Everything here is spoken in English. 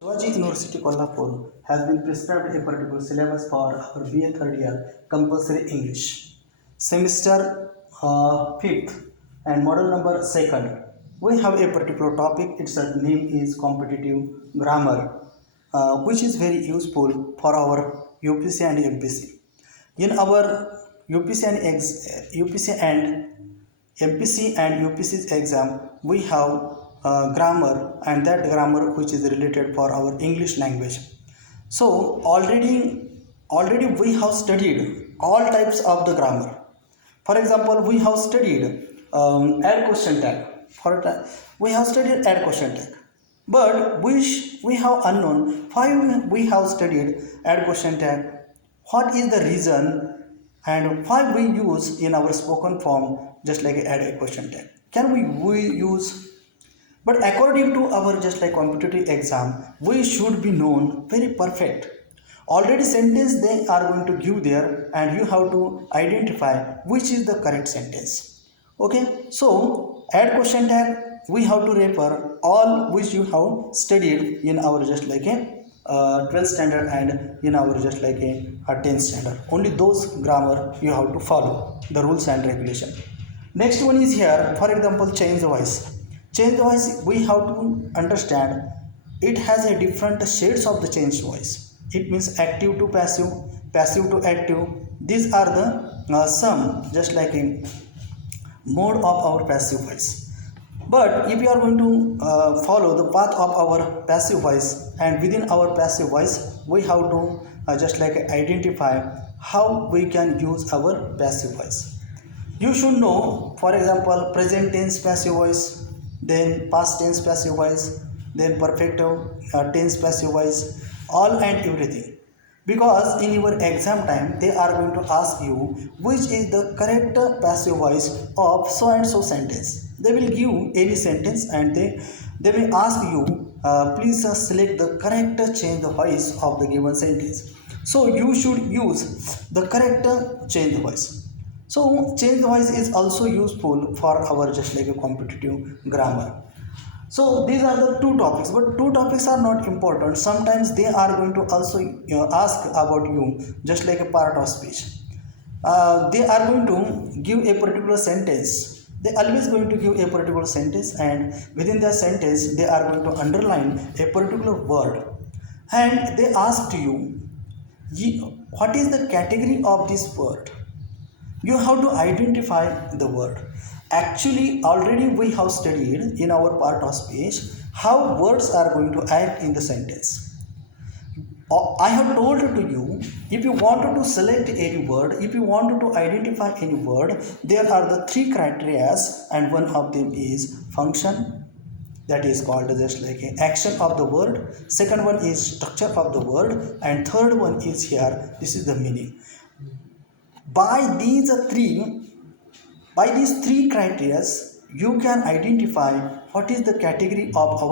Shivaji University Kolhapur has been prescribed a particular syllabus for our B.A. third year compulsory English. Semester 5th and model number 2nd. We have a particular topic, its name is competitive grammar, which is very useful for our UPC and MPC. In our UPC and UPC and MPC and UPC's exam, we have grammar, and that grammar which is related for our English language. So already we have studied all types of the grammar. For example, we have studied add question tag. We have studied add question tag, but we have unknown why we have studied add question tag. What is the reason and why we use in our spoken form just like add a question tag? Can we use? But according to our just like competitive exam, we should be known very perfect. Already sentence they are going to give there, and you have to identify which is the correct sentence. Okay, so add question tag we have to refer all which you have studied in our just like a 12th standard and in our just like a 10th standard. Only those grammar you have to follow the rules and regulation. Next one is here, for example, change the voice. Change the voice we have to understand it has a different shades of the change voice. It means active to passive, passive to active. These are the some just like a mode of our passive voice. But if you are going to follow the path of our passive voice, and within our passive voice we have to just like identify how we can use our passive voice. You should know, for example, present tense passive voice, then past tense passive voice, then perfect tense passive voice, all and everything. Because in your exam time, they are going to ask you which is the correct passive voice of so and so sentence. They will give any sentence and they will ask you, please select the correct change the voice of the given sentence. So you should use the correct change the voice. So change the voice is also useful for our just like a competitive grammar. So these are the two topics, but two topics are not important. Sometimes they are going to also ask about you just like a part of speech. They are going to give a particular sentence. They always going to give a particular sentence, and within the sentence they are going to underline a particular word, and they asked you, what is the category of this word? You have to identify the word. Actually already we have studied in our part of speech how words are going to act in the sentence. I have told to you, if you wanted to select any word, if you wanted to identify any word, there are the three criteria, and one of them is function, that is called just like an action of the word. Second one is structure of the word, and third one is here, this is the meaning. By these three criteria, you can identify what is the category of our